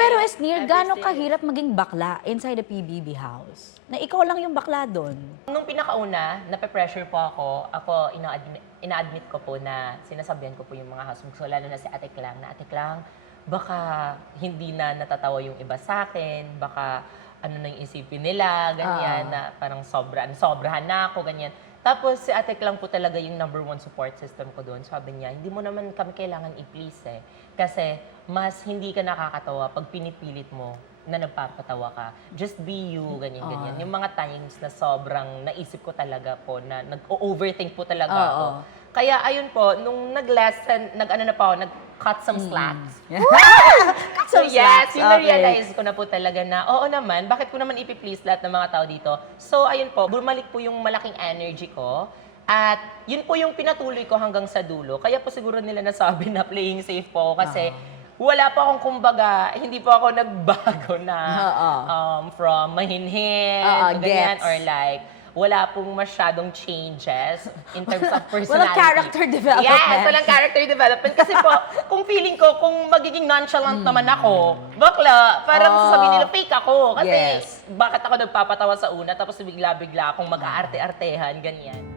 pero Esnir, ever gaano since. kahirap maging bakla inside the PBB house? Na ikaw lang yung bakla doon. Nung pinakauna, nape-pressure po ako ina-admit ko po na sinasabihan ko po yung mga housemates ko, lalo na si Ate Klang, na Ate Klang, baka hindi na natatawa yung iba sa akin, baka ano na yung isipin nila, ganyan, na parang sobrahan na ako, ganyan. Tapos si Ate Klang po talaga yung #1 support system ko doon. Sabi niya, hindi mo naman kami kailangan i-please eh. Kasi mas hindi ka nakakatawa pag pinipilit mo na nagpapatawa ka. Just be you, ganyan. Yung mga times na sobrang naisip ko talaga po na nag-overthink po talaga ako. Kaya ayun po, nung nag-ano na po ako, nag-cut some slacks. So yes, yung na-realize ko na po talaga na, oo naman, bakit ko naman ipiplease lahat ng mga tao dito? So ayun po, bumalik po yung malaking energy ko. At yun po yung pinatuloy ko hanggang sa dulo. Kaya po siguro nila nasabi na playing safe po ako kasi wala pa akong kumbaga, hindi po ako nagbago na from mahinhin, ganyan, gets. or like, wala pong masyadong changes in terms of personality. Walang character development. Yes, walang character development. Kasi po, kung feeling ko, kung magiging nonchalant naman ako, bakla, parang sasabihin nila, fake ako. Kasi Yes. bakit ako nagpapatawa sa una, tapos bigla-bigla akong mag-aarte-artehan, ganyan.